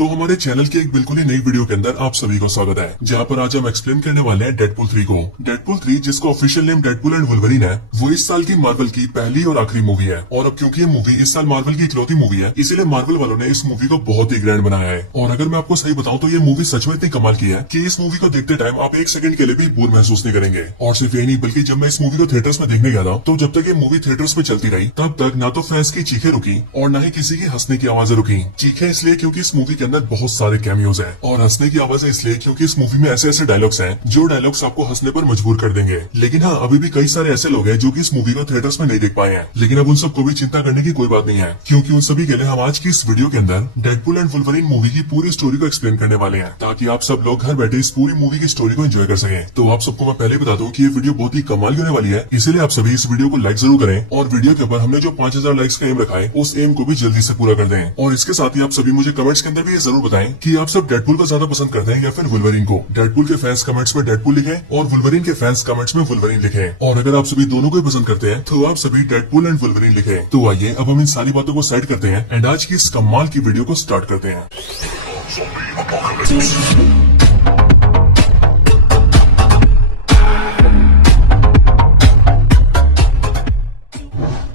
तो हमारे चैनल की एक बिल्कुल ही नई वीडियो के अंदर आप सभी को स्वागत है, जहां पर आज हम एक्सप्लेन करने वाले हैं डेडपूल 3 को। डेडपूल 3 जिसको official name Deadpool and Wolverine है, वो इस साल की मार्वल की पहली और आखिरी मूवी है। और अब क्योंकि ये मूवी इस साल मार्वल की इकलौती मूवी है, इसीलिए मार्वल वालों ने इस मूवी को बहुत ही ग्रैंड बनाया है। और अगर मैं आपको सही बताऊं तो ये मूवी सच में इतनी कमाल की है कि इस मूवी को देखते टाइम आप एक सेकंड के लिए भी बोर महसूस नहीं करेंगे। और सिर्फ ये नहीं बल्कि जब मैं इस मूवी को थिएटर्स में देखने गया था, तो जब तक ये मूवी थिएटर्स में चलती रही तब तक ना तो फैंस की चीखें रुकी और न ही किसी की हंसने की आवाजें रुकी। चीखें इसलिए क्योंकि इस मूवी के अंदर बहुत सारे कैमियोज हैं, और हंसने की आवाजें इसलिए क्योंकि इस मूवी में ऐसे ऐसे डायलॉग्स हैं जो डायलॉग्स आपको हंसने पर मजबूर कर देंगे। लेकिन हाँ, अभी भी कई सारे ऐसे लोग हैं जो कि इस मूवी को थिएटर्स में नहीं देख पाए हैं। लेकिन अब उन सबको भी चिंता करने की कोई बात नहीं है, क्योंकि उन सभी के लिए हम आज की इस वीडियो के अंदर डेडपूल एंड वुल्वरीन मूवी की पूरी स्टोरी को एक्सप्लेन करने वाले हैं, ताकि आप सब लोग घर बैठे इस पूरी मूवी की स्टोरी को एंजॉय कर सकें। तो आप सबको मैं पहले बता दूं कि ये वीडियो बहुत ही कमाल की होने वाली है, इसलिए आप सभी इस वीडियो को लाइक जरूर करें और वीडियो के ऊपर हमने जो 5000 लाइक्स का एम रखा है उस एम को भी जल्दी से पूरा कर दें। और इसके साथ ही आप सभी मुझे कमेंट्स के अंदर भी ये जरूर बताएं कि आप सब डेडपूल को ज्यादा पसंद करते हैं या फिर वुल्वरीन को। डेडपूल के फैंस कमेंट्स में डेडपूल लिखें और वुल्वरीन के फैंस कमेंट्स में वुल्वरीन लिखें। और अगर आप सभी दोनों को ही पसंद करते हैं तो आप सभी डेडपूल एंड वुल्वरीन लिखें। तो आइए अब हम इन सारी बातों को साइड करते हैं एंड आज की इस कमाल की वीडियो को स्टार्ट करते हैं।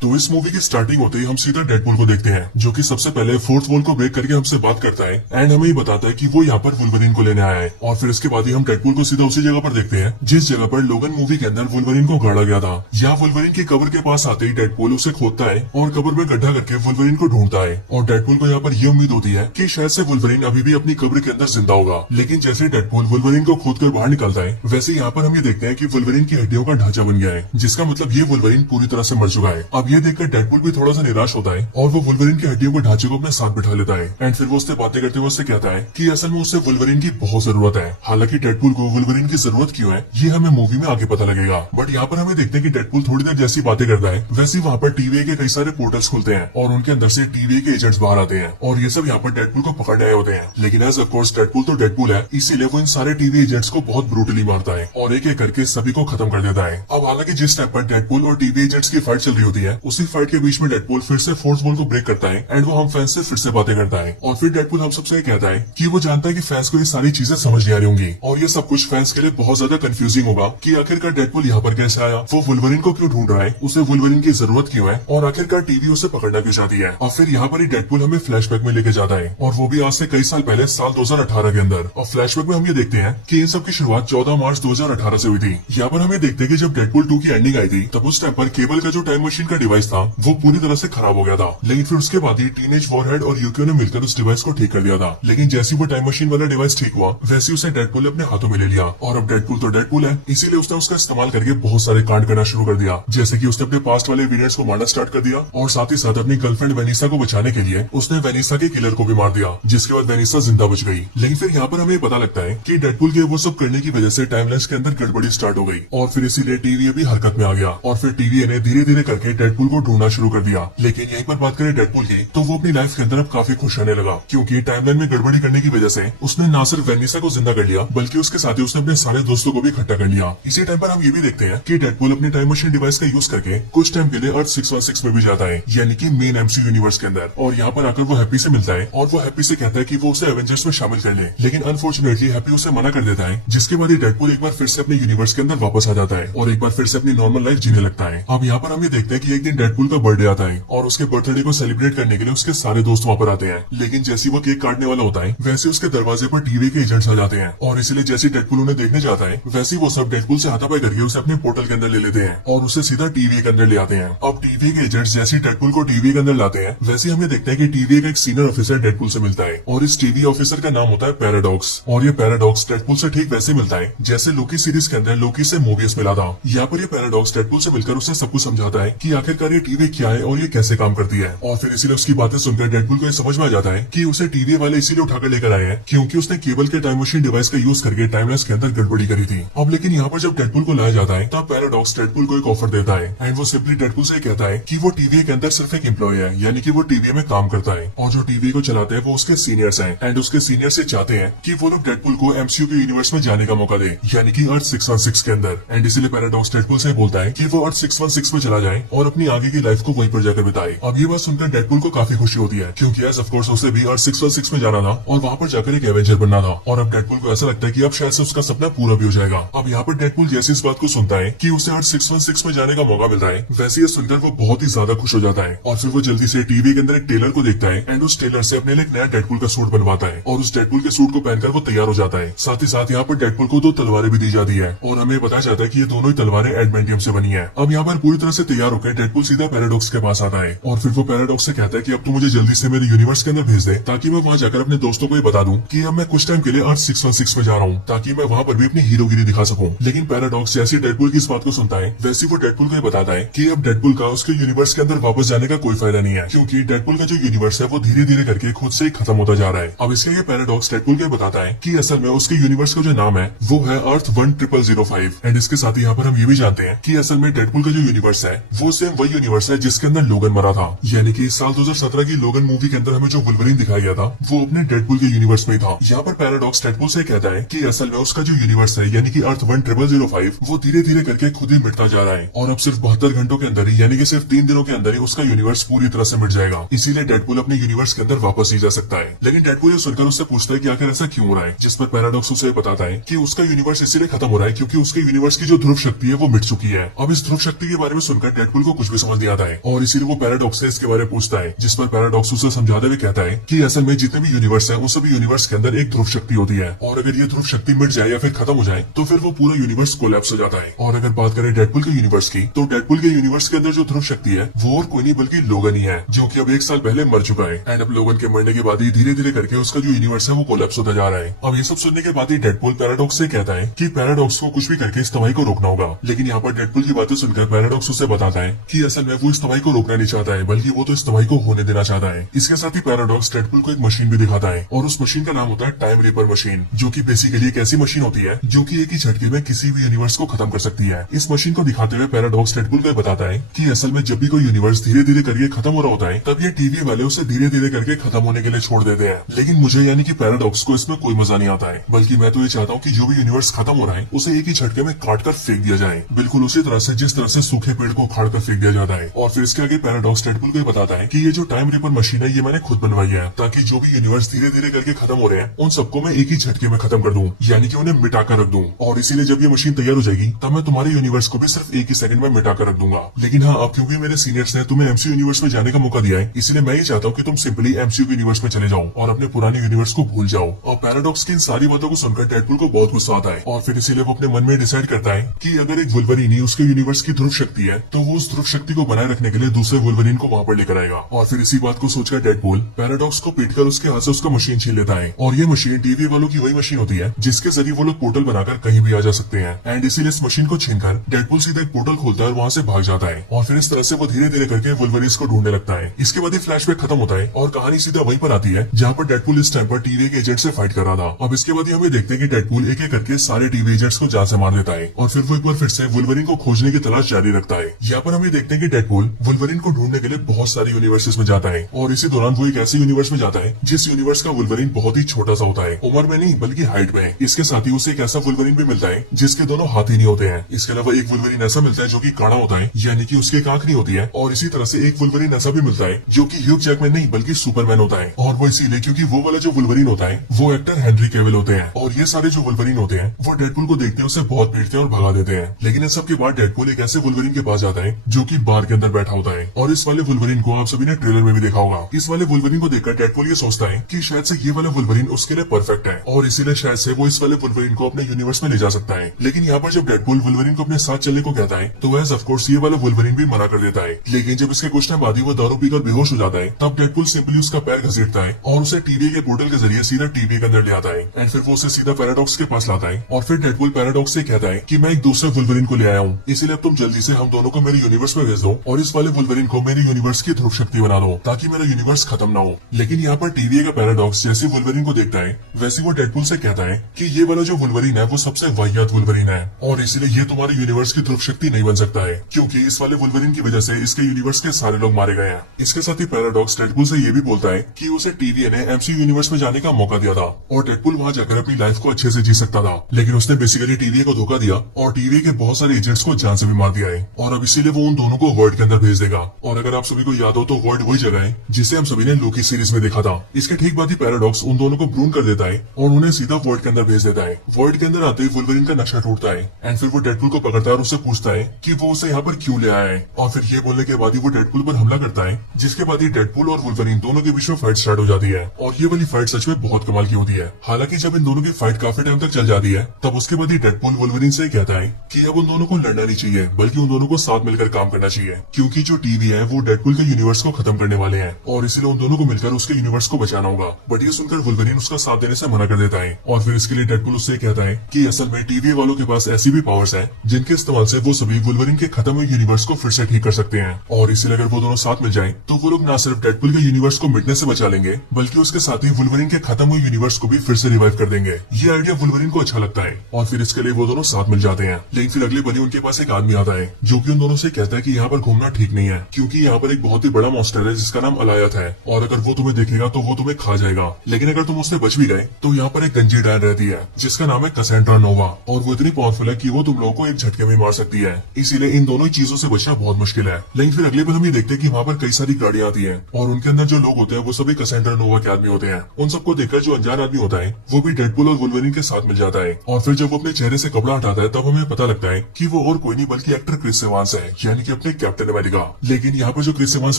तो इस मूवी की स्टार्टिंग होते ही हम सीधा डेडपूल को देखते हैं, जो कि सबसे पहले फोर्थ वॉल को ब्रेक करके हमसे बात करता है एंड हमें ये बताता है कि वो यहाँ पर वुल्वरीन को लेने आया है। और फिर इसके बाद ही हम डेडपूल को सीधा उसी जगह पर देखते हैं जिस जगह पर लोगन मूवी के अंदर वुल्वरीन को गाड़ा गया था। यहाँ वुल्वरीन की कब्र के पास आते ही डेडपूल उसे खोदता है और कब्र में गड्ढा करके वुल्वरीन को ढूंढता है। और डेडपूल को यहाँ पर ये उम्मीद होती है कि शायद से वुल्वरीन अभी भी अपनी कब्र के अंदर जिंदा होगा। लेकिन जैसे डेडपूल वुल्वरीन को खोद कर बाहर निकलता है, वैसे यहाँ पर हम ये देखते हैं कि वुल्वरीन की हड्डियों का ढांचा बन गया है, जिसका मतलब ये वुल्वरीन पूरी तरह से मर चुका है। अब ये देखकर डेडपूल थोड़ा सा निराश होता है और वो वुल्वरीन की हड्डियों के ढांचे को अपने साथ बिठा लेता है। एंड फिर वो उससे बातें करते हुए उससे कहता है कि असल में उससे वुल्वरीन की बहुत जरूरत है। हालांकि डेडपूल को वुल्वरीन की जरूरत क्यों है ये हमें मूवी में आगे पता लगेगा। बट यहाँ पर हमें देखते हैं कि डेडपूल थोड़ी देर जैसी बातें करता है वैसे वहाँ पर टीवीए के कई सारे पोर्टल्स खुलते हैं और उनके अंदर से टीवीए के एजेंट्स बाहर आते हैं और ये सब यहाँ पर डेडपूल को पकड़ने आए होते हैं। लेकिन एज ऑफकोर्स डेडपूल तो डेडपूल है, इसीलिए वो इन सारे टीवी एजेंट्स को बहुत ब्रूटली मारता है और एक एक करके सभी को खत्म कर देता है। अब हालांकि जिस टाइम पर डेडपूल और टीवी एजेंट्स की फाइट चल रही होती है, उसी फाइट के बीच में डेडपूल फिर से फोर्थ वॉल को ब्रेक करता है एंड वो हम फैंस से फिर से बातें करता है। और फिर डेडपूल हम सबसे कहता है कि वो जानता है कि फैंस को ये सारी चीजें समझ नहीं आ रही होंगी और ये सब कुछ फैंस के लिए बहुत ज्यादा कंफ्यूजिंग होगा कि आखिरकार डेडपूल यहाँ पर कैसे आया, वो वुल्वरीन को क्यों ढूंढ रहा है, उसे वुल्वरीन की जरूरत क्यों है और आखिरकार टीवी उसे पकड़ना क्यों चाहती है। और फिर यहाँ पर ही डेडपूल हमें फ्लैशबैक में लेके जाता है और वो भी आज से कई साल पहले साल 2018 के अंदर। और फ्लैशबैक में हम ये देखते हैं कि इन सब की शुरुआत 14 मार्च 2018 से हुई थी। यहाँ पर हमें देखते हैं कि जब डेडपूल 2 की एंडिंग आई थी तब उस टाइम पर केबल का जो टाइम मशीन का डिवाइस था वो पूरी तरह से खराब हो गया था। लेकिन फिर उसके बाद ही टीनेज वॉरहेड और यूकियो ने मिलकर उस डिवाइस को ठीक कर दिया था। लेकिन जैसे वो टाइम मशीन वाला डिवाइस ठीक हुआ वैसे उसे डेडपूल ने अपने हाथों में ले लिया। और अब डेडपूल तो डेडपूल है, इसीलिए उसने उसका इस्तेमाल करके बहुत सारे कांड करना शुरू कर दिया। जैसे कि उसने अपने पास्ट वाले विलियंस को मारना स्टार्ट कर दिया और साथ ही साथ अपनी गर्लफ्रेंड वेनिसा को बचाने के लिए उसने वेनिसा के किलर को भी मार दिया, जिसके बाद वेनिसा जिंदा बच गई। लेकिन फिर यहाँ पर हमें पता लगता है कि डेडपूल के वो सब करने की वजह से टाइमलाइंस के अंदर गड़बड़ी स्टार्ट हो गई और फिर इसीलिए टीवीए भी हरकत में आ गया और फिर टीवीए ने धीरे धीरे करके डेडपूल को ढूंढना शुरू कर दिया। लेकिन यहीं पर बात करें डेडपूल की, तो वो अपनी लाइफ के अंदर अब काफी खुश रहने लगा, क्योंकि टाइमलाइन में गड़बड़ी करने की वजह से उसने ना सिर्फ वेनिसा को जिंदा कर लिया बल्कि उसके साथ ही उसने अपने सारे दोस्तों को भी इकट्ठा कर लिया। इसी टाइम पर हम ये भी देखते हैं कि डेडपूल अपने टाइम मशीन डिवाइस का यूज करके कुछ टाइम के लिए अर्थ 616 में भी जाता है, यानी कि मेन एमसीयू यूनिवर्स के अंदर। और यहाँ पर आकर वो हैप्पी से मिलता है और वो हैप्पी से कहता है कि वो उसे एवेंजर्स में शामिल कर ले। लेकिन अनफॉर्चुनेटली हैप्पी उसे मना कर देता है, जिसके बाद ही डेडपूल एक बार फिर से अपने यूनिवर्स के अंदर वापस आ जाता है और एक बार फिर से अपनी नॉर्मल लाइफ जीने लगता है। अब यहाँ पर हम ये देखते हैं कि एक दिन डेडपूल का बर्थडे आता है और उसके बर्थडे को सेलिब्रेट करने के लिए उसके सारे दोस्त वहाँ पर आते हैं। लेकिन जैसे वो केक काटने वाला होता है वैसे उसके दरवाजे पर टीवी के एजेंट्स आ जाते हैं और इसलिए जैसे डेडपूल उन्हें देखने जाता है वैसे वो सब डेडपूल से हाथापाई करके उसे अपने पोर्टल के अंदर ले लेते हैं और उसे सीधा टीवी के अंदर ले आते हैं। अब टीवी के एजेंट्स जैसे डेडपूल को टीवी के अंदर लाते हैं वैसे हम ये देखते हैं कि टीवी का एक सीनियर ऑफिसर डेडपूल से मिलता है और इस टीवी ऑफिसर का नाम होता है पैराडॉक्स। और ये पैराडॉक्स डेडपूल से ठीक वैसे मिलता है जैसे लोकी सीरीज के अंदर लोकी से मोबियस मिला था। यहाँ पर ये पैराडॉक्स डेडपूल से मिलकर उसे सब कुछ समझाता है कि आखिरकार ये टीवी क्या है और ये कैसे काम करती है। और फिर इसीलिए उसकी बातें सुनकर डेडपूल को समझ में आ जाता है कि उसे टीवी वाले इसीलिए उठाकर लेकर आए हैं क्योंकि उसने केबल के टाइम मशीन डिवाइस का यूज करके टाइमलाइंस के अंदर गड़बड़ी करी थी। अब लेकिन यहाँ पर जब डेडपूल को लाया जाता है तब पैराडॉक्स डेडपूल को एक ऑफर देता है एंड वो सिंपली डेडपूल से कहता है कि वो टीवी के अंदर सिर्फ एक एम्प्लॉय है, यानी कि वो टीवी में काम करता है और जो टीवी को चलाते हैं वो उसके सीनियर्स हैं एंड उसके सीनियर से चाहते हैं कि वो लोग डेडपूल को एमसीयू के यूनिवर्स में जाने का मौका दे, यानी कि अर्थ 616 के अंदर। एंड इसीलिए पैराडॉक्स डेडपूल से बोलता है कि वो अर्थ 616 में चला जाए और अपनी आगे की लाइफ को वहीं पर जाकर बिताए। अब ये बात सुनकर डेडपूल को काफी खुशी होती है, क्योंकि एज ऑफ कोर्स उसे भी अर्थ 616 में जाना था और वहाँ पर जाकर एक एवेंजर बनना था। और अब डेडपूल को ऐसा लगता है कि अब शायद से उसका सपना पूरा भी हो जाएगा। अब यहाँ पर डेडपूल जैसे इस बात को सुनता है कि उसे अर्थ 616 में जाने का मौका मिल रहा है, वैसे ये सुनकर वो बहुत ही ज्यादा खुश हो जाता है। और फिर वो जल्दी से टीवी के अंदर एक टेलर को देखता है एंड उस टेलर से अपने लिए एक नया डेडपूल का सूट बनवाता है और उस डेडपूल के सूट को पहनकर वो तैयार हो जाता है। साथ ही साथ यहाँ पर डेडपूल को 2 तलवारें भी दी जाती है और हमें बताया जाता है कि ये दोनों ही तलवारें एडमेंटियम से बनी है। अब यहाँ पर पूरी तरह से तैयार होकर डेडपूल सीधा पैराडॉक्स के पास आता है और फिर वो पैराडॉक्स से कहता है कि अब तू मुझे जल्दी से मेरे यूनिवर्स के अंदर भेज दे, ताकि मैं वहाँ जाकर अपने दोस्तों को ये बता दूं कि अब मैं कुछ टाइम के लिए अर्थ 616 में जा रहा हूँ, ताकि मैं वहाँ पर भी अपनी हीरोगिरी दिखा सकूं। लेकिन पैराडॉक्स जैसे डेडपूल की इस बात को सुनता है, वैसे वो डेडपूल को ये बताता है कि अब डेडपूल का उसके यूनिवर्स के अंदर वापस जाने का कोई फायदा नहीं है, क्योंकि डेडपूल का जो यूनिवर्स है वो धीरे धीरे करके खुद से ही खत्म होता जा रहा है। अब इसके लिए पैराडॉक्स डेडपूल को बताता है कि असल में उसके यूनिवर्स का जो नाम है वो है अर्थ 10005 एंड इसके साथ ही यहाँ पर हम ये भी जानते हैं कि असल में डेडपूल का जो यूनिवर्स है वो सेम वही यूनिवर्स है जिसके अंदर लोगन मरा था। यानी कि साल 2017 की लोगन मूवी के अंदर हमें जो वुल्वरीन दिखाया गया था वो अपने डेडपूल के यूनिवर्स में ही था। यहाँ पर पैराडॉक्स डेडपूल से कहता है कि असल में उसका जो यूनिवर्स है यानी कि अर्थ 10005 वो धीरे धीरे करके खुद ही मिटता जा रहा है और अब सिर्फ 72 घंटों के अंदर ही यानी कि सिर्फ 3 दिनों के अंदर ही उसका यूनिवर्स पूरी तरह से मिट जाएगा। इसीलिए डेडपूल अपने यूनिवर्स के अंदर वापस ही जा सकता है। लेकिन डेडपूल ये सुनकर उससे पूछता है कि आखिर ऐसा क्यों हो रहा है, जिस पर पैराडॉक्स उसे बताता है कि उसका यूनिवर्स इसीलिए खत्म हो रहा है क्योंकि उसके यूनिवर्स की जो ध्रुव शक्ति है वो मिट चुकी है। अब इस ध्रुव शक्ति के बारे में सुनकर डेडपूल को कुछ भी समझ नहीं आता है और इसीलिए वो पैराडॉक्स से इसके बारे में पूछता है, जिस पर पैराडॉक्स उसे समझाते हुए कहता है कि असल में जितने भी यूनिवर्स है उन सभी यूनिवर्स के अंदर एक ध्रुव शक्ति होती है और अगर ये ध्रुव शक्ति मिट जाए या फिर खत्म हो जाए तो फिर वो पूरा यूनिवर्स कोलैप्स हो जाता है। और अगर बात करें डेडपूल के यूनिवर्स की, तो डेडपूल के यूनिवर्स के अंदर जो ध्रुव शक्ति है वो और कोई नहीं बल्कि लोगन ही है, जो कि अब 1 साल पहले मर चुका है एंड अब लोगन के मरने के बाद ही धीरे धीरे करके उसका जो यूनिवर्स है वो कोलैप्स होता जा रहा है। अब ये सब सुनने के बाद ही डेडपूल पैराडॉक्स से कहता है कि पैराडॉक्स को कुछ भी करके इस तबाही को रोकना होगा। लेकिन यहाँ पर डेडपूल की बातें सुनकर पैराडॉक्स उसे बताता है कि असल में वो इस तबाही को रोकना नहीं चाहता है, बल्कि वो तो इस तबाही को होने देना चाहता है। इसके साथ ही पैराडॉक्स डेडपूल को एक मशीन भी दिखाता है और उस मशीन का नाम होता है टाइम रिपर मशीन, जो कि बेसिकली एक ऐसी मशीन होती है जो कि एक ही झटके में किसी भी यूनिवर्स को खत्म कर सकती है। इस मशीन को दिखाते हुए पैराडॉक्स डेडपूल को बताता है कि असल में जब भी कोई यूनिवर्स धीरे धीरे करके खत्म हो रहा होता है तब ये टीवी वाले उसे धीरे धीरे करके खत्म होने के लिए छोड़ देते हैं। लेकिन मुझे यानी कि पैराडॉक्स को इसमें कोई मजा नहीं आता है, बल्कि मैं तो ये चाहता हूँ कि जो भी यूनिवर्स खत्म हो रहा है उसे एक ही झटके में काट कर फेंक दिया जाए, बिल्कुल उसी तरह से जिस तरह से सूखे पेड़ को उखाड़ कर फेंक दिया जाता है। और फिर इसके आगे पैराडॉक्स डेडपूल को बताता है कि ये जो टाइम रिपर मशीन है ये मैंने खुद बनवाई है, ताकि जो भी यूनिवर्स धीरे धीरे करके खत्म हो रहे हैं उन सबको मैं एक ही झटके में खत्म कर दूं, यानी कि उन्हें मिटा कर रख दूं। और इसीलिए जब ये मशीन तैयार हो जाएगी तब मैं तुम्हारे यूनिवर्स को भी सिर्फ एक ही सेकंड में मिटा कर रख दूंगा। लेकिन हाँ, अब क्योंकि मेरे सीनियर्स ने तुम्हें एमसीयू यूनिवर्स में जाने का मौका दिया है, इसलिए मैं ये चाहता हूँ कि तुम सिंपली एमसीयू यूनिवर्स में चले जाओ और अपने पुराने यूनिवर्स को भूल जाओ। और पैराडॉक्स की इन सारी बातों को सुनकर डेडपूल को बहुत गुस्सा आता है और फिर इसीलिए वो अपने मन में डिसाइड करता है कि अगर एक वुल्वरीन ही उसके यूनिवर्स की ध्रुव शक्ति है तो वो उस ध्रुव शक्ति को बनाए रखने के लिए दूसरे वुल्वरीन को वहाँ पर लेकर आएगा। और फिर इसी बात को सोचकर डेडपूल पैराडॉक्स को पीटकर उसके हाथ से उसका मशीन छीन लेता है। और ये मशीन टीवी वालों की वही मशीन होती है जिसके जरिए वो लोग पोर्टल बनाकर कहीं भी आ जा सकते हैं एंड इसीलिए इस मशीन को छीनकर डेडपूल सीधा एक पोर्टल खोलता है और वहाँ से भाग जाता है। और फिर इस तरह से वो धीरे धीरे करके वुल्वरीन्स को ढूंढने लगता है। इसके बाद फ्लैशबैक खत्म होता है और कहानी सीधा वहीं पर आती है जहाँ पर डेडपूल इस टाइम पर टीवी के एजेंट से फाइट कर रहा था। अब इसके बाद हमें देखते हैं कि डेडपूल एक एक करके सारे टीवी एजेंट्स को जान से मार देता है और फिर वो एक बार फिर से वुल्वरीन को खोजने की तलाश जारी रखता है। यहाँ पर हमें देखते हैं कि डेडपूल वुल्वरीन को ढूंढने के लिए बहुत सारे यूनिवर्सेस में जाता है और इसी दौरान वो एक ऐसे यूनिवर्स में जाता है जिस यूनिवर्स का वुल्वरीन बहुत ही छोटा सा होता है, उम्र में नहीं बल्कि हाइट में। इसके साथ ही उसे एक ऐसा वुल्वरीन भी मिलता है जिसके दोनों हाथ ही नहीं होते हैं। इसके अलावा एक वुल्वरीन ऐसा मिलता है जो कि काड़ा होता है, यानी कि उसकी एक आंख नहीं होती है। और इसी तरह से एक वुल्वरीन ऐसा भी मिलता है जो कि ह्यूग जैकमैन नहीं बल्कि सुपरमैन होता है, और वो इसीलिए क्योंकि वो वाला जो वुल्वरीन होता है वो एक्टर हेनरी कैविल होते हैं। और ये सारे जो वुल्वरीन होते हैं वो डेडपूल को देखते हैं उसे बहुत पीटते हैं और भगा देते हैं। लेकिन इन सब के बाद डेडपूल एक ऐसे वुल्वरीन के पास जाता है जो कि बार के अंदर बैठा होता है और इस वाले वुल्वरीन को आप सभी ने ट्रेलर में भी देखा होगा। इस वाले वुल्वरीन को देखकर डेडपूल ये सोचता है कि शायद से ये वाला वुल्वरीन उसके लिए परफेक्ट है और इसीलिए शायद से वो इस वाले वुल्वरीन को अपने यूनिवर्स में ले जा सकता है। लेकिन यहाँ पर जब डेडपूल वुल्वरीन को अपने साथ चलने को कहता है तो एज ऑफ कोर्स ये वाला वुल्वरीन भी मना कर देता है। लेकिन जब इसके कुछ टाइम बाद ही वो दारू पीकर बेहोश हो जाता है तब डेडपूल सिंपली उसका पैर घसीटता है और उसे टीवी के पोर्टल के जरिए सीधा टीवी के अंदर ले आता है एंड फिर वो उसे सीधा पैराडॉक्स के पास लाता है। और फिर डेडपूल पैराडॉक्स से कहता है कि मैं एक दूसरे वुल्वरीन को ले आया हूँ, इसीलिए अब तुम जल्दी से हम दोनों को मेरे यूनिवर्स में भेज दो और इस वाले वुल्वरीन को मेरे यूनिवर्स की ध्रुव शक्ति बना दो ताकि मेरा यूनिवर्स खत्म ना हो। लेकिन यहाँ पर टीवी का पैराडॉक्स जैसे वुल्वरीन को देखता है वैसे वो डेडपूल से कहता है कि ये वाला जो वुल्वरीन है वो सबसे वाहियात वुल्वरीन है और इसलिए ये तुम्हारे यूनिवर्स की ध्रुव शक्ति नहीं बन सकता है, क्योंकि इस वाले वुल्वरीन की वजह से इसके यूनिवर्स के सारे लोग मारे गए हैं। इसके साथ ही पैराडॉक्स डेडपूल से ये भी बोलता है कि उसे टीवी ने एमसीयू यूनिवर्स में जाने का मौका दिया था और डेडपूल वहाँ जाकर अपनी लाइफ को अच्छे से जी सकता था, लेकिन उसने बेसिकली टीवी को धोखा दिया और टीवी के बहुत सारे एजेंट्स को जान से भी मार दिया है। और अब इसीलिए वो उन दोनों दोनों को वर्ल्ड के अंदर भेज देगा। और अगर आप सभी को याद हो तो वर्ल्ड वही जगह है जिसे हम सभी ने लोकी सीरीज में देखा था। इसके ठीक बाद ही पैराडॉक्स उन दोनों को भ्रूण कर देता है और उन्हें सीधा वर्ल्ड के अंदर भेज देता है। वर्ल्ड के अंदर आते ही वुल्वरीन का नक्शा टूटता है एंड फिर वो डेडपुल को पकड़ता है और उससे पूछता है कि वो उसे यहाँ पर क्यों ले आया है। और फिर ये बोलने के बाद ही वो डेडपुल पर हमला करता है, जिसके बाद ही डेडपुल और वुल्वरीन दोनों के बीच में फाइट स्टार्ट हो जाती है। और ये वाली फाइट सच में बहुत कमाल की होती है। हालांकि जब इन दोनों की फाइट काफी टाइम तक चल जाती है तब उसके बाद ही डेडपुल वुल्वरीन से कहता है कि अब उन दोनों को लड़ना नहीं चाहिए बल्कि उन दोनों को साथ मिलकर काम करना चाहिए, क्योंकि जो टीवी है वो डेडपुल के यूनिवर्स को खत्म करने वाले हैं और इसलिए उन दोनों को मिलकर उसके यूनिवर्स को बचाना होगा। बट ये सुनकर वुल्वरीन उसका साथ देने से मना कर देता है और फिर इसके लिए डेडपुल उससे कहता है कि असल में टीवी वालों के पास ऐसी भी पावर्स है जिनके इस्तेमाल से वो सभी वुल्वरीन के खत्म हुए यूनिवर्स को फिर से ठीक कर सकते हैं। और इसलिए अगर वो दोनों साथ मिल जाएं तो वो लोग न सिर्फ डेडपुल के यूनिवर्स को मिटने से बचा लेंगे बल्कि उसके साथ ही वुल्वरीन के खत्म हुए यूनिवर्स को भी फिर से रिवाइव कर देंगे। ये आइडिया वुल्वरीन को अच्छा लगता है और फिर इसके लिए वो दोनों साथ मिल जाते हैं। लेकिन फिर अगले बनी उनके पास एक आदमी आता है जो कि उन दोनों से कहता है कि यहाँ पर घूमना ठीक नहीं है, क्योंकि यहाँ पर एक बहुत ही बड़ा मॉन्स्टर है जिसका नाम अलायत है और अगर वो तुम्हें देखेगा तो वो तुम्हें खा जाएगा। लेकिन अगर तुम उससे बच भी गए तो यहाँ पर एक गंजी डायन रहती है जिसका नाम है कैसेंड्रा नोवा और वो इतनी पावरफुल है कि वो तुम लोगों को एक झटके में मार सकती है। इसीलिए इन दोनों चीजों से बचना बहुत मुश्किल है। लेकिन फिर अगले बार हम ये देखते हैं कि वहाँ पर कई सारी गाड़ियां आती है और उनके अंदर जो लोग होते हैं वो सभी कैसेंड्रा नोवा के आदमी होते हैं। उन सबको देखकर जो अनजान आदमी होता है वो भी डेडपुल और वुल्वरीन के साथ मिल जाता है और फिर जब वो अपने चेहरे से कपड़ा हटाता है तब हमें पता लगता है कि वो और कोई नहीं बल्कि एक्टर क्रिस एवांस है, यानी कि अपने कैप्टन अमेरिका। लेकिन यहाँ पर जो क्रिस एवांस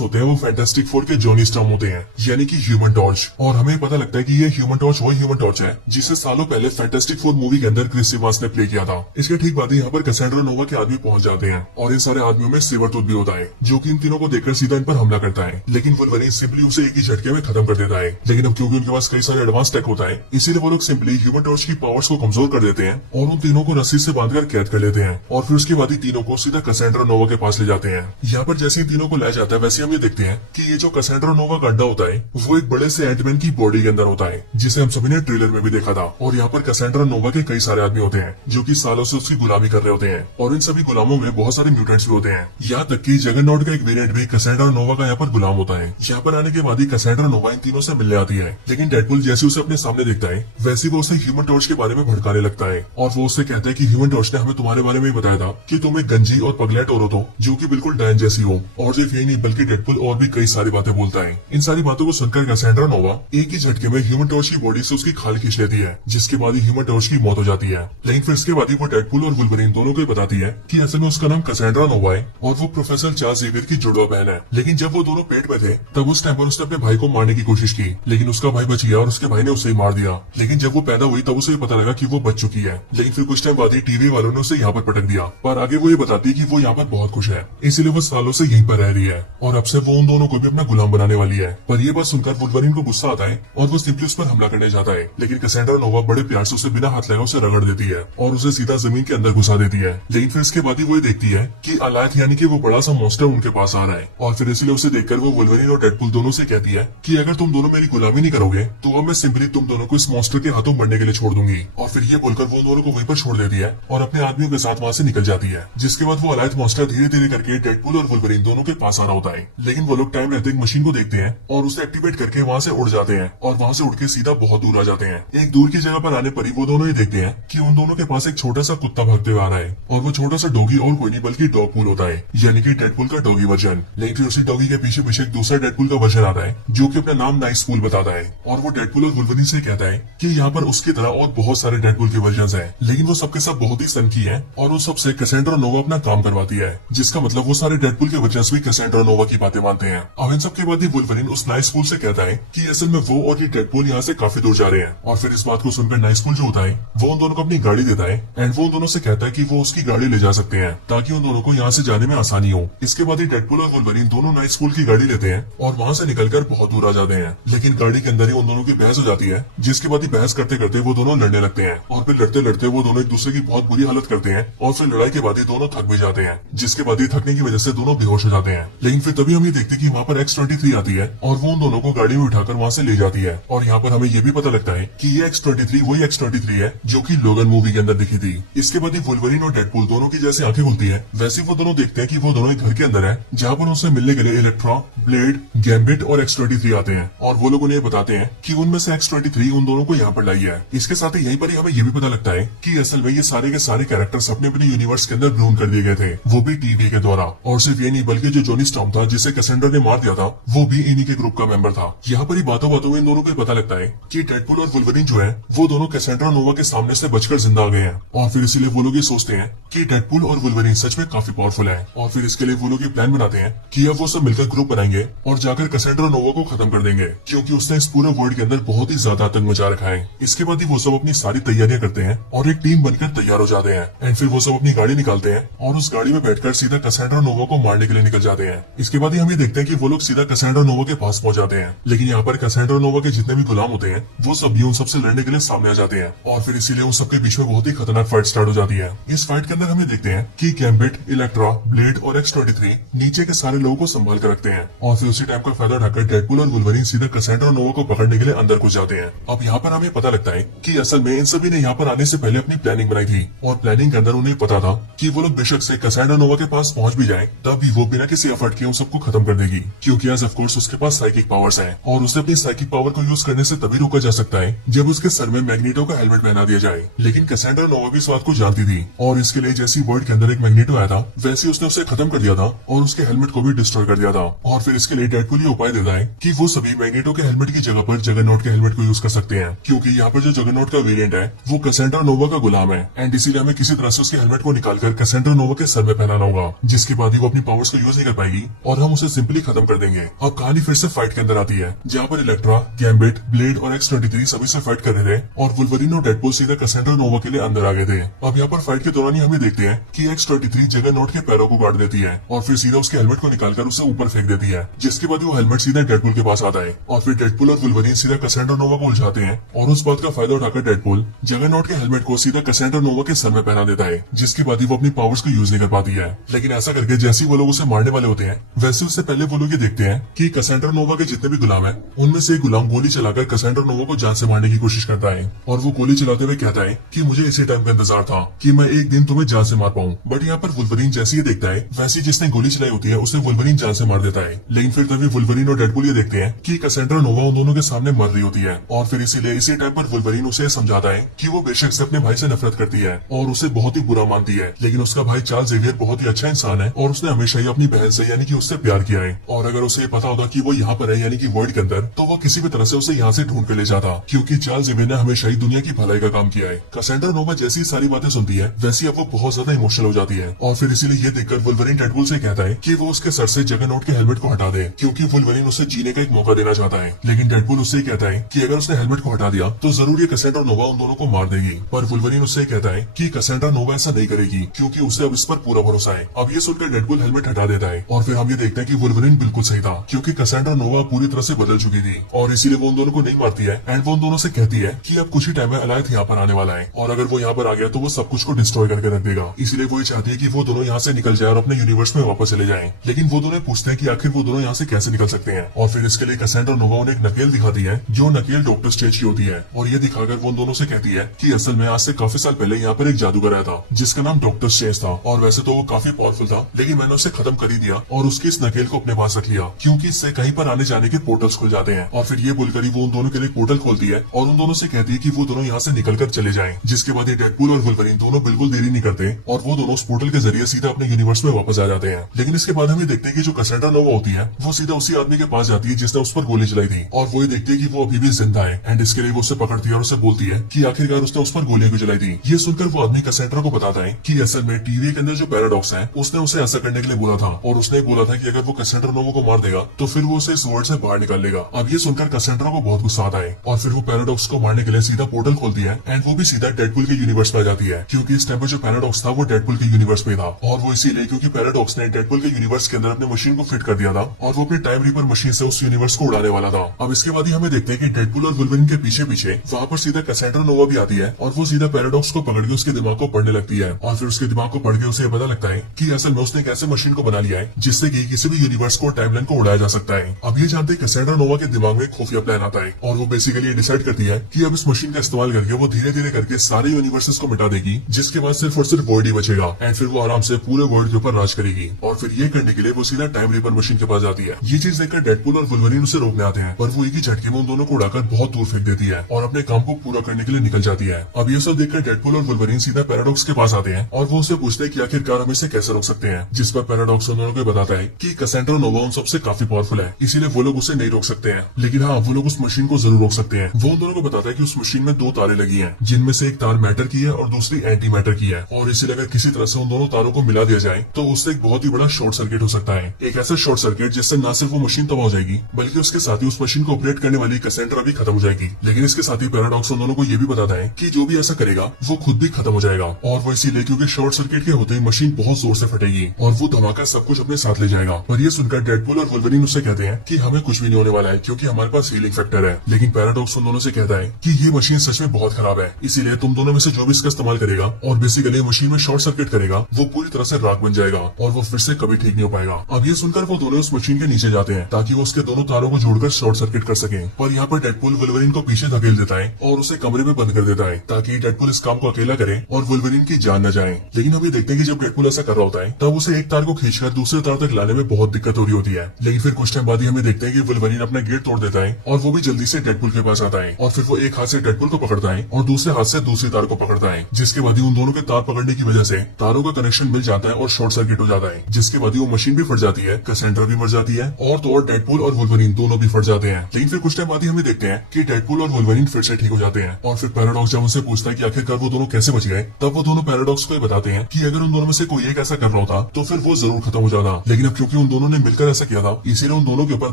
होते हैं वो फैंटास्टिक फोर के जॉनी स्टॉर्म होते हैं, यानी कि ह्यूमन टॉर्च। और हमें पता लगता है कि ये ह्यूमन टॉर्च वही ह्यूमन टॉर्च है जिसे सालों पहले फैंटास्टिक फोर मूवी के अंदर क्रिस एवांस ने प्ले किया था। इसके ठीक बाद यहाँ पर कैसेंड्रा नोवा के आदमी पहुंच जाते हैं और इन सारे आदमियों में सेबरटूथ भी होता है जो कि इन तीनों को देखकर सीधा इन पर हमला करता है। लेकिन वुल्वरीन सिंपली उसे एक ही झटके में खत्म कर देता है। लेकिन अब क्योंकि उनके पास कई सारे एडवांस टेक होता है इसीलिए वो लोग सिंपली ह्यूमन टॉर्च की पावर्स को कमजोर कर देते हैं और उन तीनों को रस्सी से बांधकर कैद कर लेते हैं और फिर उसके बाद ही तीनों को सीधा कैसेंड्रा नोवा के पास ले जाते हैं। यहाँ पर जैसे ही तीनों को लाया जाता है वैसे हम ये देखते हैं कि ये जो कैसेंड्रा नोवा का अड्डा होता है वो एक बड़े से एंटमैन की बॉडी के अंदर होता है, जिसे हम सभी ने ट्रेलर में भी देखा था। और यहाँ पर कैसेंड्रा नोवा के कई सारे आदमी होते हैं जो कि सालों से उसकी गुलामी कर रहे होते हैं और इन सभी गुलामों में बहुत सारे म्यूटेंट्स भी होते हैं। यहाँ तक कि जगरनॉट का एक वेरिएंट भी कैसेंड्रा नोवा का यहाँ पर गुलाम होता है। यहाँ पर आने के बाद ही कैसेंड्रा नोवा इन तीनों से मिलने आती है, लेकिन डेडपुल जैसे उसे अपने सामने देखता है वैसे वो उसे ह्यूमन टॉर्च के बारे में भड़काने लगता है और वो उससे कहता है कि ह्यूमन टॉर्च ने हमें तुम्हारे बारे में ही बताया था कि तुम एक गंजी और पगलेट औरत हो जो कि बिल्कुल डायन जैसी हो। और सिर्फ यही नहीं बल्कि डेडपुल और भी कई सारी बातें बोलता है। इन सारी बातों को सुनकर कैसेंड्रा नोवा एक ही झटके में ह्यूमन टॉर्च की बॉडी से उसकी खाल खींच लेती है, जिसके बाद ही ह्यूमन टॉर्च की मौत हो जाती है। लेकिन फिर इसके बाद ही वो डेडपुल और वुल्वरीन दोनों को बताती है कि असल में उसका नाम कैसेंड्रा नोवा है और वो प्रोफेसर चार्ल्स जेवियर की जुड़वा बहन है। लेकिन जब वो दोनों पेट में थे तब उस टाइम पर उसने अपने भाई को मारने की कोशिश की, लेकिन उसका भाई बच गया और उसके भाई ने उसे ही मार दिया। लेकिन जब वो पैदा हुई तब उसे पता लगा कि वो बच चुकी है। लेकिन फिर कुछ टाइम बाद ही टीवी वालों ने उसे यहाँ पर पटक दिया। पर आगे वो ये बताती है कि वो यहाँ पर बहुत खुश है, इसलिए वो सालों से यहीं पर रह रही है और अब से वो उन दोनों को भी अपना गुलाम बनाने वाली है। पर ये बात सुनकर वुल्वरीन को गुस्सा आता है और वो सिंपली उस पर हमला करने जाता है। लेकिन कैसेंड्रा नोवा बड़े प्यार से उसे बिना हाथ लगाए उसे रगड़ देती है और उसे सीधा जमीन के अंदर घुसा देती है। लेकिन फिर इसके बाद ही वो देखती है कि अलायत यानी कि वो बड़ा सा मॉन्स्टर उनके पास आ रहा है और फिर इसलिए उसे देखकर वो वुल्वरीन और डेडपुल दोनों से कहती है कि अगर तुम दोनों मेरी गुलामी नहीं करोगे तो अब मैं सिंपली तुम दोनों को इस मॉन्स्टर के हाथों मरने के लिए छोड़ दूंगी। और फिर ये बोलकर वो दोनों को वहीं पर छोड़ देती है और अपने आदमियों के साथ वहाँ से निकल जाती है। जिसके बाद वो अलायत मॉन्स्टर धीरे धीरे करके डेडपुल और वुल्वरीन दोनों के पास आ रहा होता है। लेकिन वो लोग टाइम रहते एक मशीन को देखते हैं और उसे एक्टिवेट करके वहाँ से उड़ जाते हैं और वहाँ से उड़ के सीधा बहुत दूर आ जाते हैं। एक दूर की जगह पर आने पर ही वो दोनों ही देखते हैं कि उन दोनों के पास एक छोटा सा कुत्ता भागते हुए आ रहा है और वो छोटा सा डॉगी और कोई नहीं बल्कि डॉगपुल होता है, यानी कि डेडपुल का डॉगी वर्जन। लेकिन फिर उसी डॉगी के पीछे पीछे एक दूसरा डेडपुल का वर्जन आता है जो कि अपना नाम नाइसपुल बताता है और वो डेडपुल और वुल्वरीन से कहता है कि यहाँ पर उसकी तरह और बहुत सारे डेडपुल के वर्जन है, लेकिन वो सबके सब बहुत ही सनकी है और उन सबसे कैसेंड्रा नोवा अपना काम करवाती है, जिसका मतलब वो सारे डेडपुल के वर्जन भी कैसेंड्रा नोवा की बातें मानते हैं। अब इन सब के बाद ही वुल्वरीन उस नाइसपुल से कहता है कि असल में वो और ये डेडपुल यहाँ से काफी दूर जा रहे हैं। और फिर इस बात को सुनकर नाइसपुल जो होता है वो उन दोनों को अपनी गाड़ी देता है एंड वो उन दोनों से कहता है कि वो उसकी गाड़ी ले जा सकते हैं ताकि उन दोनों को यहाँ से जाने में आसानी हो। इसके बाद ही डेडपुल और वुल्वरीन दोनों नाइसपुल की गाड़ी लेते हैं और वहाँ से निकलकर बहुत दूर आ जाते हैं। लेकिन गाड़ी के अंदर ही उन दोनों की बहस हो जाती है, जिसके बाद ही बहस करते करते वो दोनों लड़ने लगते हैं और फिर लड़ते लड़ते वो दोनों एक दूसरे की बहुत बुरी हालत करते हैं और फिर लड़ाई के बाद ही दोनों थक भी जाते हैं, जिसके बाद ही थकने की वजह से दोनों बेहोश हो जाते हैं। लेकिन फिर तभी हम ये देखते हैं कि वहाँ पर X-23 आती है और वो उन दोनों को गाड़ी में उठाकर वहाँ से ले जाती है। और यहाँ पर हमें ये भी पता लगता है कि ये X-23 वही X-23 है जो कि लोगन मूवी के अंदर दिखी थी। इसके बाद ही वुल्वरीन और डेडपुल दोनों की जैसे आंखें खुलती है वैसे वो दोनों देखते हैं कि वो दोनों एक घर के अंदर है जहाँ पर उनसे मिलने के लिए इलेक्ट्रा, ब्लेड, गैम्बिट और X-23 आते हैं और वो लोग उन्हें बताते हैं कि उनमें से X-23 उन दोनों को यहाँ पर लाई है। इसके साथ ही यहीं पर ही हमें ये भी पता लगता है कि असल में ये सारे के सारे कैरेक्टर्स अपने अपने यूनिवर्स के अंदर ब्लूम कर दिए गए थे, वो भी टीवी के द्वारा। और सिर्फ ये नहीं बल्कि जो जॉनी स्टॉर्म था जिसे कैसेंड्रा ने मार दिया था वो भी इन्हीं के ग्रुप का मेंबर था। यहाँ पर ही बातों बातों में इन दोनों को पता लगता है कि डेडपुल और वुल्वरीन जो है वो दोनों कैसेंड्रा नोवा के सामने से बचकर जिंदा आ गए हैं। और फिर इसीलिए वो लोग ये सोचते हैं कि डेडपुल और वुल्वरीन सच में काफी पावरफुल है। और फिर इसके लिए वो लोग ये प्लान बनाते हैं कि अब वो सब मिलकर ग्रुप बनाएंगे और जाकर कैसेंड्रा नोवा को खत्म कर देंगे, क्योंकि उसने इस पूरे वर्ल्ड के अंदर बहुत ही ज्यादा आतंक मचा रखा है। इसके बाद ही वो सब अपनी सारी तैयारियां करते हैं और एक टीम बनकर तैयार हो जाते हैं। एंड फिर वो सब अपनी गाड़ी निकालते हैं और उस गाड़ी में बैठकर सीधा कैसेंड्रा नोवा को मारने के लिए निकल जाते हैं। इसके बाद ही हम ये देखते हैं कि वो लोग सीधा कैसेंड्रा नोवा के पास पहुंच जाते हैं। लेकिन यहाँ पर कैसेंड्रा नोवा के जितने भी गुलाम होते हैं वो सब भी उन सबसे लड़ने के लिए सामने आ जाते हैं। और फिर इसीलिए उन सबके बीच में बहुत ही खतरनाक फाइट स्टार्ट हो जाती है। इस फाइट के अंदर हम ये देखते हैं कि गैम्बिट, इलेक्ट्रा, ब्लेड और X-23 नीचे के सारे लोगों को संभाल कर रखते हैं। और फिर उसी टाइम का फायदा उठाकर डेडपुल और वुल्वरीन सीधा कैसेंड्रा नोवा को पकड़ने के लिए अंदर घुस जाते हैं। अब यहाँ पर हमें पता लगता है कि असल में इन सभी ने यहाँ पर आने से पहले अपनी प्लानिंग बनाई थी और प्लानिंग के अंदर उन्हें पता था कि वो लोग बेशक से कैसेंड्रा नोवा के पास पहुंच भी जाए तब भी वो बिना किसी एफर्ट के उन सबको खत्म कर देगी, क्योंकि एज ऑफ कोर्स उसके पास साइकिक पावर्स हैं और उसे अपनी साइकिक पावर को यूज करने से तभी रोका जा सकता है जब उसके सर में मैग्नेटो का हेलमेट पहना दिया जाए। लेकिन कैसेंड्रा नोवा भी इस बात को जानती थी और इसके लिए जैसी वर्ल्ड के अंदर एक मैग्नेटो आया था वैसे उसने उसे खत्म कर दिया था और उसके हेलमेट को भी डिस्ट्रॉय कर दिया था। और फिर इसके लिए डेडपुल ये उपाय देता है कि वो सभी मैग्नेटो के हेलमेट की जगह पर जगरनॉट के हेलमेट को यूज कर सकते हैं, क्योंकि यहाँ पर जो जगरनॉट का वेरिएंट है वो कैसेंड्रा नोवा का गुलाम है। एंड इसीलिए हमें किसी तरह से उसके हेलमेट को निकालकर कैसेंड्रा नोवा के सर में पहनाना होगा, जिसके बाद ही वो अपनी पावर्स को यूज नहीं कर पाएगी और हम उसे सिंपली खत्म कर देंगे। अब कहानी फिर से फाइट के अंदर आती है, जहाँ पर इलेक्ट्रा, गैम्बिट, ब्लेड और X-23 सभी से फाइट कर रहे थे और वुल्वरीन और डेडपुल सीधा कैसेंड्रा नोवा के लिए अंदर आ गए थे। अब यहाँ पर फाइट के दौरान ही हमें देखते हैं कि X-23 जगरनॉट के पैरों को काट देती है और फिर सीधा उसके हेलमेट को निकालकर उसे ऊपर फेंक देती है, जिसके बाद वो हेलमेट सीधा डेडपुल के पास आता है। और फिर डेडपुल और वुल्वरीन सीधा कैसेंड्रा नोवा को उलझाते हैं और उस बात का फायदा उठाकर डेडपुल जगरनॉट के हेलमेट को सीधा कैसेंड्रा नोवा के सर में पहना देता है, जिसके बाद ही वो अपनी पावर्स को यूज नहीं कर पाती है। लेकिन ऐसा करके जैसे वो लोग उसे मारने वाले होते हैं वैसे उससे पहले वो लोग ये देखते हैं कि कैसेंड्रा नोवा के जितने भी गुलाम हैं उनमें से एक गुलाम गोली चलाकर कैसेंड्रा नोवा को जान से मारने की कोशिश करता है और वो गोली चलाते हुए कहता है कि मुझे इसी टाइम का इंतजार था कि मैं एक दिन तुम्हें जान से मार पाऊं। बट यहाँ पर वुल्वरीन जैसे ही देखता है वैसे जिसने गोली चलाई होती है उसे वुल्वरीन जान से मार देता है। लेकिन फिर तभी वुल्वरीन और डेडपुल ये देखते हैं कि कैसेंड्रा नोवा उन दोनों के सामने मर रही होती है और फिर इसीलिए इसी टाइम पर वुल्वरीन उसे समझाता है कि वो बेशक से अपने भाई से नफरत करती है और उसे बहुत ही बुरा मानती है, लेकिन उसका भाई चार्ल्स ज़ेवियर बहुत ही अच्छा इंसान है और उसने हमेशा ही अपनी बहन से यानी कि उससे प्यार किया है। और अगर उसे पता होता कि वो यहाँ पर है यानी कि वर्ल्ड के अंदर, तो वो किसी भी तरह से उसे यहाँ से ढूंढ कर ले जाता, क्योंकि चार्ल्स ज़ेवियर ने हमेशा ही दुनिया की भलाई का काम किया है। कैसेंड्रा नोवा जैसी सारी बातें सुनती है वैसी अब वो बहुत ज्यादा इमोशनल हो जाती है और फिर इसीलिए ये देखकर वुल्वरीन डेडपुल से कहता है कि वो उसके सर से जगरनॉट के हेलमेट को हटा दे, क्योंकि वुल्वरीन उसे जीने का एक मौका देना चाहता है। लेकिन डेडपुल उससे कहता है कि अगर उसने हेलमेट को हटा दिया तो जरूर ये कैसेंड्रा नोवा उन दोनों को मार देगी। पर वुल्वरीन उससे कहता है कि कैसेंड्रा नोवा ऐसा नहीं करेगी, क्योंकि उसे अब इस पर पूरा भरोसा है। अब ये सुनकर डेडपुल हेलमेट हटा देता है और फिर हम ये देखते हैं कि वुल्वरीन बिल्कुल सही था, क्योंकि कैसेंड्रा नोवा पूरी तरह से बदल चुकी थी और इसीलिए वो उन दोनों को नहीं मारती है। एंड वो उन दोनों से कहती है कि अब कुछ ही टाइम में अलायथ यहाँ पर आने वाला है और अगर वो यहाँ पर आ गया तो वो सब कुछ को डिस्ट्रॉय करके रख देगा। इसीलिए वो ये चाहती है कि वो दोनों यहाँ से निकल जाए और अपने यूनिवर्स में वापस चले जाएं। लेकिन वो दोनों पूछते हैं कि आखिर वो दोनों यहाँ से कैसे निकल सकते हैं और फिर इसके लिए कैसेंड्रा नोवा उन्हें एक नकेल दिखाती है, जो नकेल डॉक्टर स्ट्रेंज की होती है और ये दिखाकर वो उन दोनों से कहती है कि असल में आज से काफी साल पहले यहाँ पर एक जादूगर आया था जिसका नाम डॉक्टर स्ट्रेंज था और वैसे तो वो काफी पावरफुल था, लेकिन मैंने उसे खत्म कर ही दिया और उसकी इस नकेल को अपने पास रख लिया, क्योंकि इससे कहीं पर आने जाने के पोर्टल्स खुल जाते हैं। और फिर ये बोलकर वो उन दोनों के लिए पोर्टल खोलती है और उन दोनों से कहती है कि वो दोनों यहाँ से निकलकर चले जाएं। जिसके बाद ये डेडपुल और वुल्वरीन दोनों बिल्कुल देरी नहीं करते और वो दोनों उस पोर्टल के जरिए सीधा अपने यूनिवर्स में वापस आ जाते हैं। लेकिन इसके बाद हम ये देखते हैं कि जो कैसेंड्रा नोवा होती है वो सीधा उसी आदमी के पास जाती है जिसने उस पर गोली चलाई थी और वो ये देखती है कि वो अभी भी जिंदा है। एंड इसके लिए वो उसे पकड़ती है और उसे बोलती है कि आखिरकार उसने उस पर गोली क्यों चलाई थी। ये सुनकर वो आदमी कैसेंड्रा को बताता है कि असल में टीवी के अंदर जो पैराडॉक्स है उसने उसे ऐसा करने के लिए बोला था और उसने बोला था कि अगर वो कैसेंड्रा नोवा को मार देगा तो फिर वो उसे इस वर्ल्ड से बाहर निकाल लेगा। अब ये सुनकर कैसेंड्रा को बहुत गुस्सा आता है और फिर वो पैराडॉक्स को मारने के लिए सीधा पोर्टल खोलती है एंड वो भी सीधा डेडपुल के यूनिवर्स में आ जाती है, क्योंकि इस टाइम पर जो पैराडॉक्स था वो डेडपुल के यूनिवर्स में था और वो इसीलिए क्योंकि पैराडॉक्स ने डेडपुल के यूनिवर्स के अंदर अपने मशीन को फिट कर दिया था और वो अपने टाइम रीपर मशीन से उस यूनिवर्स को उड़ाने वाला था। अब इसके बाद ही हमें देखते हैं कि डेडपुल और वुल्वरीन के पीछे पीछे वहाँ पर सीधा कैसेंड्रा नोवा भी आती है और वो सीधा पैराडॉक्स को पकड़ के उसके दिमाग को पढ़ने लगती है और फिर उसके दिमाग को पढ़ के उसे पता लगता है कि असल में उसने एक ऐसे मशीन को बना लिया है जिससे कि किसी भी यूनिवर्स को टाइमलाइन को उड़ाया जा सकता है। अब ये जानते कैसेंड्रा नोवा के दिमाग में खुफिया प्लान आता है और वो बेसिकली डिसाइड करती है कि अब इस मशीन का इस्तेमाल करके वो धीरे धीरे करके सारे यूनिवर्सेस को मिटा देगी, जिसके बाद सिर्फ और सिर्फ वर्ल्ड ही बचेगा एंड फिर वो आराम से पूरे वर्ल्ड के ऊपर राज करेगी। और फिर ये करने के लिए वो सीधा टाइम रीपर मशीन के पास जाती है। ये चीज देखकर डेडपुल और वुल्वरीन उसे रोकने आते हैं, पर वो एक ही झटके में उन दोनों को उड़ाकर बहुत दूर फेंक देती है और अपने काम को पूरा करने के लिए निकल जाती है। अब ये सब देखकर डेडपुल और वुल्वरीन सीधा पैराडॉक्स के पास आते हैं और वो उसे पूछते हैं कि आखिरकार हम इसे कैसे रोक सकते हैं, जिस पर पैराडॉक्स उन दोनों को बताता है कि कैसेंड्रा नोवा उन सबसे काफी पावरफुल है, इसीलिए वो लोग उसे नहीं रोक सकते हैं। लेकिन हाँ, वो लोग उस मशीन को जरूर रोक सकते हैं। वो उन दोनों को बताता है कि उस मशीन में 2 तारें लगी हैं, जिनमें से एक तार मैटर की है और दूसरी एंटी मैटर की है, और इसीलिए अगर किसी तरह से उन दोनों तारों को मिला दिया जाए तो उससे एक बहुत ही बड़ा शॉर्ट सर्किट हो सकता है। एक ऐसा शॉर्ट सर्किट जिससे न सिर्फ वो मशीन तबाह हो जाएगी, बल्कि उसके साथ ही उस मशीन को ऑपरेट करने वाली कैसेंड्रा भी खत्म हो जाएगी। लेकिन इसके साथ ही पैराडॉक्स उन दोनों को ये भी बताता है कि जो भी ऐसा करेगा वो खुद भी खत्म हो जाएगा, और वो इसीलिए क्योंकि शॉर्ट सर्किट के होते ही मशीन बहुत जोर से फटेगी और वो धमाका सब कुछ अपने साथ ले जाएगा। पर ये सुनकर डेडपूल और वुल्वरीन उससे कहते हैं कि हमें कुछ भी नहीं होने वाला है, क्योंकि हमारे पास हीलिंग फैक्टर है। लेकिन पैराडॉक्स उन दोनों से कहता है कि ये मशीन सच में बहुत खराब है, इसीलिए तुम दोनों में से जो भी इसका इस्तेमाल करेगा और बेसिकली मशीन में शॉर्ट सर्किट करेगा, वो पूरी तरह से राख बन जाएगा और वो फिर से कभी ठीक नहीं हो पाएगा। अब ये सुनकर वो दोनों उस मशीन के नीचे जाते हैं ताकि वो उसके दोनों तारों को जोड़कर शॉर्ट सर्किट कर सके। पर यहाँ पर डेडपूल वुल्वरीन को पीछे धकेल देता है और उसे कमरे में बंद कर देता है ताकि डेडपूल इस काम को अकेला करे और वुल्वरीन की जान न जाए। लेकिन हम ये देखते हैं कि जब डेडपूल ऐसा कर रहा होता है तब उसे एक तार को खींचकर दूसरे तार तक लाने में बहुत दिक्कत हो रही होती है। लेकिन फिर कुछ टाइम बाद ही हमें देखते हैं कि वुल्वरीन अपना गेट तोड़ देता है और वो भी जल्दी से डेडपूल के पास आता है, और फिर वो एक हाथ से डेडपूल को पकड़ता है और दूसरे हाथ से दूसरी तार को पकड़ता है, जिसके बाद ही उन दोनों के तार पकड़ने की वजह से तारों का कनेक्शन मिल जाता है और शॉर्ट सर्किट हो जाता है, जिसके बाद ही वो मशीन भी फट जाती है, कैसेंड्रा भी मर जाती है और तो और डेडपूल और वुल्वरीन दोनों भी फट जाते हैं। लेकिन फिर कुछ टाइम बाद ही हमें देखते हैं कि डेडपूल और वुल्वरीन फिर से ठीक हो जाते हैं, और फिर पैराडॉक्स जब उनसे पूछता है कि आखिरकार वो दोनों कैसे बच गए, तब वो दोनों पैराडॉक्स को बताते हैं कि अगर उन दोनों में से कोई एक ऐसा कर रहा होता तो फिर वो जरूर खत्म हो जाता। लेकिन अब क्योंकि उन दोनों ने मिलकर ऐसा किया था, इसीलिए उन दोनों के ऊपर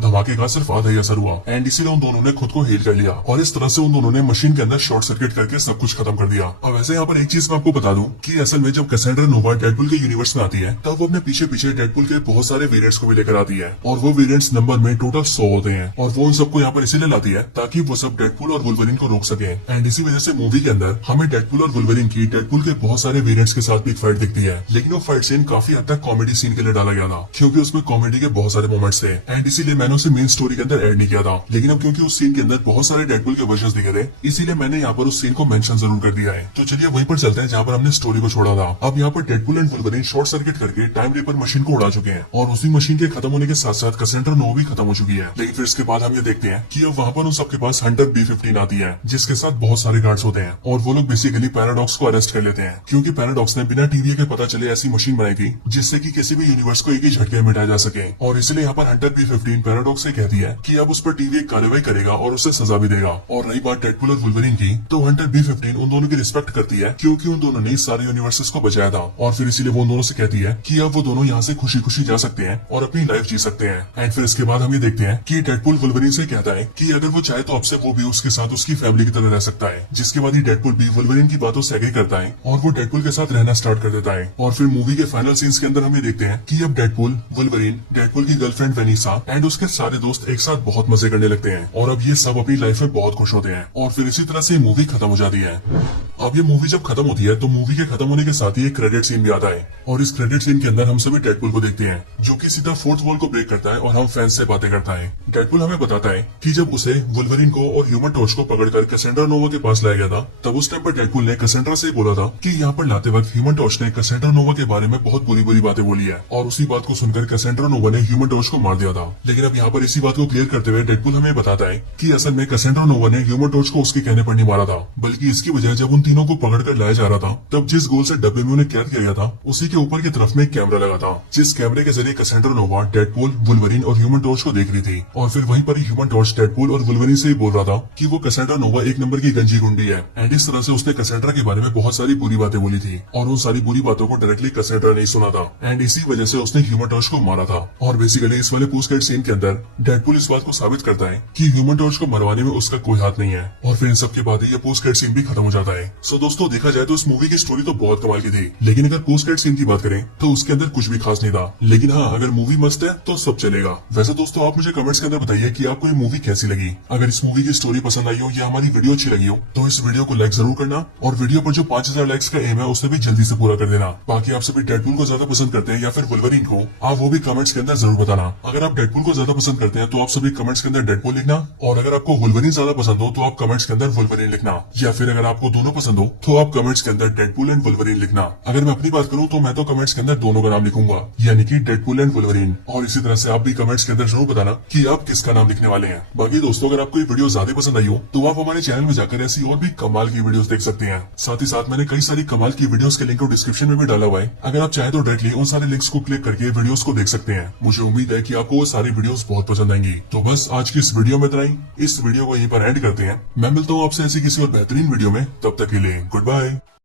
धमाके का सिर्फ आधा ही असर हुआ, एंड इसीलिए उन दोनों ने खुद को हील कर लिया, और इस तरह से उन दोनों ने मशीन के अंदर शॉर्ट सर्किट करके सब कुछ खत्म कर दिया। अब वैसे यहाँ पर एक चीज मैं आपको बता दूं कि असल में जब कैसेंड्रा नोवा डेडपूल के यूनिवर्स में आती है तब वो अपने पीछे पीछे डेडपूल के बहुत सारे वेरिएंट्स को भी लेकर आती है, और वो वेरिएंट्स नंबर में टोटल 100 होते हैं, और वो उन सबको यहाँ पर इसीलिए लाती है ताकि वो सब डेडपूल और वुल्वरीन को रोक सके। एंड इसी वजह से मूवी के अंदर हमें डेडपूल और वुल्वरीन की डेडपूल के बहुत सारे वेरिएंट्स के साथ भी फाइट दिखती है। लेकिन वो फाइट सीन काफी हद तक कॉमेडी सीन के लिए डाला गया था, क्योंकि उसमें कॉमेडी के बहुत सारे मोमेंट्स थे, एंड इसीलिए मैंने उसे मेन स्टोरी के अंदर ऐड नहीं किया था। लेकिन अब क्योंकि उस सीन के अंदर बहुत सारे डेडपूल के वर्जन्स दिखे थे, इसीलिए मैंने यहाँ पर उस सीन को मेंशन जरूर कर दिया है। तो चलिए वहीं पर चलते हैं जहाँ पर हमने स्टोरी को छोड़ा था। अब यहाँ पर Deadpool and Wolverine short circuit करके टाइम रीपर मशीन को उड़ा चुके हैं, और उसी मशीन के खत्म होने के साथ साथ कैसेंड्रा नोवा भी खत्म हो चुकी है। लेकिन फिर इसके बाद हम ये देखते हैं कि अब वहाँ पर उन सबके पास हंटर B-15 आती है, जिसके साथ बहुत सारे गार्ड्स होते हैं, और वो लोग बेसिकली पैराडॉक्स को अरेस्ट कर लेते हैं, क्योंकि पैराडॉक्स ने बिना टीवी के पता चले ऐसी मशीन बनाई थी जिससे कि किसी भी यूनिवर्स को एक ही झटके में मिटाया जा सके। और इसलिए यहाँ पर हंटर B-15 पैराडॉक्स से कहती है कि अब उस पर टीवी कार्रवाई करेगा और उसे सजा भी देगा। और रही बात डेडपूल और वुल्वरीन की, तो हंटर B-15 उन दोनों की रिस्पेक्ट करती है, क्योंकि उन दोनों ने सारे यूनिवर्सेस को बचाया था, और फिर इसीलिए वो उन दोनों से कहती है कि अब वो दोनों यहाँ से खुशी खुशी जा सकते हैं और अपनी लाइफ जी सकते हैं। एंड फिर इसके बाद हम ये देखते हैं कि डेडपूल वुल्वरीन से कहता है कि अगर वो चाहे तो अब से वो भी उसके साथ उसकी फैमिली की तरह रह सकता है, जिसके बाद ही डेडपूल भी वुल्वरीन की बातों से एग्री करता है और वो डेडपूल के साथ रहना स्टार्ट कर देता है। और फिर मूवी के फाइनल सीन्स के अंदर हम ये देखते हैं कि अब डेडपूल, वुल्वरीन, डेडपूल की गर्लफ्रेंड वेनिसा एंड उसके सारे दोस्त एक साथ बहुत मजे करने लगते हैं, और अब ये सब अपनी लाइफ में बहुत खुश होते हैं, और फिर इसी तरह से मूवी खत्म हो जाती है। अब ये मूवी जब खत्म होती है तो मूवी के खत्म होने के साथ ही एक क्रेडिट सीन भी आता है, और इस क्रेडिट सीन के अंदर हम सभी डेडपूल को देखते हैं जो कि सीधा फोर्थ वॉल को ब्रेक करता है और हम फैंस से बातें करता है। डेडपूल हमें बताता है कि जब उसे, वुल्वरीन को और ह्यूमन टॉर्च को पकड़कर कैसेंड्रा नोवा के पास लाया गया था, तब उस टाइम पर डेडपूल ने कैसेंड्रा से बोला था कि यहाँ पर लाते वक्त ह्यूमन टॉर्च ने कैसेंड्रा नोवा के बारे में बहुत बुरी बुरी बातें बोली है, और उसी बात को सुनकर कैसेंड्रा नोवा ने ह्यूमन टॉर्च को मार दिया था। लेकिन अब यहाँ पर इसी बात को क्लियर करते हुए डेडपूल हमें बताता है कि असल में कैसेंड्रा नोवा ने ह्यूमन टॉर्च को उसके कहने पर नहीं मारा था, बल्कि इसकी वजह जब उन तीनों को पकड़कर लाया जा रहा था, तब जिस गोल से डब्बे में उन्हें कैद किया गया था उसी के ऊपर की तरफ में एक कैमरा लगा था, जिस कैमरे के जरिए कैसेंड्रा नोवा डेडपूल, वुल्वरीन और ह्यूमन टॉर्च को देख रही थी। और फिर वहीं पर ही ह्यूमन टॉर्च डेडपूल और वुल्वरीन से ही बोल रहा था कि वो कैसेंड्रा नोवा एक नंबर की गंजी गुंडी है, एंड इस तरह से उसने कैसेंड्रा के बारे में बहुत सारी बुरी बातें बोली थी, और उन सारी बुरी बातों को डायरेक्टली कैसेंड्रा ने सुना था, एंड इसी वजह से उसने ह्यूमन टॉर्च को मारा था। और बेसिकली इस वाले पोस्ट क्रेडिट सीन के अंदर डेडपूल इस बात को साबित करता है कि ह्यूमन टॉर्च को मरवाने में उसका कोई हाथ नहीं है, और फिर इन सब के बाद ये पोस्ट क्रेडिट सीन भी खत्म हो जाता है। सो दोस्तों, देखा जाए तो इस मूवी की स्टोरी तो बहुत कमाल की थी, लेकिन अगर पोस्ट क्रेडिट सीन की बात करें तो उसके अंदर कुछ भी खास नहीं था। लेकिन हाँ, अगर मूवी मस्त है तो सब चलेगा। वैसे दोस्तों, आप मुझे कमेंट्स के अंदर बताइए कि आपको ये मूवी कैसी लगी। अगर इस मूवी की स्टोरी पसंद आई हो या हमारी वीडियो अच्छी लगी हो तो इस वीडियो को लाइक जरूर करना, और वीडियो पर जो 5000 लाइक्स का एम है उसे भी जल्दी से पूरा कर देना। बाकी आप सभी डेडपूल को ज्यादा पसंद करते हैं या फिर वुल्वरीन को, आप वो भी कमेंट्स के अंदर जरूर बताना। अगर आप डेडपूल को ज्यादा पसंद करते हैं तो आप सभी कमेंट्स के अंदर डेडपूल लिखना, और अगर आपको वुल्वरीन ज्यादा पसंद हो तो आप कमेंट्स के अंदर वुल्वरीन लिखना, या फिर अगर आपको दोनों पसंद पसंद हो तो आप कमेंट्स के अंदर डेडपूल एंड वुल्वरीन लिखना। अगर मैं अपनी बात करूं तो मैं तो कमेंट्स के अंदर दोनों का नाम लिखूंगा, यानी कि डेडपूल एंड वुल्वरीन। और इसी तरह से आप भी कमेंट्स के अंदर जरूर बताना कि आप किसका नाम लिखने वाले हैं। बाकी दोस्तों, अगर आपको ये वीडियो ज्यादा पसंद आई हो तो आप हमारे चैनल में जाकर ऐसी और भी कमाल की वीडियोस देख सकते हैं। साथ ही साथ मैंने कई सारी कमाल की वीडियोस के लिंक को डिस्क्रिप्शन में भी डाला हुआ है। अगर आप चाहें तो डायरेक्टली उन सारे लिंक्स को क्लिक करके वीडियोस को देख सकते हैं। मुझे उम्मीद है कि आपको वो सारी वीडियोस बहुत पसंद आएंगी। तो बस आज की इस वीडियो में इतना ही। इस वीडियो को यहीं पर एंड करते हैं। मैं मिलता हूँ आपसे ऐसी किसी और बेहतरीन वीडियो में। तब तक के लिए गुड बाय।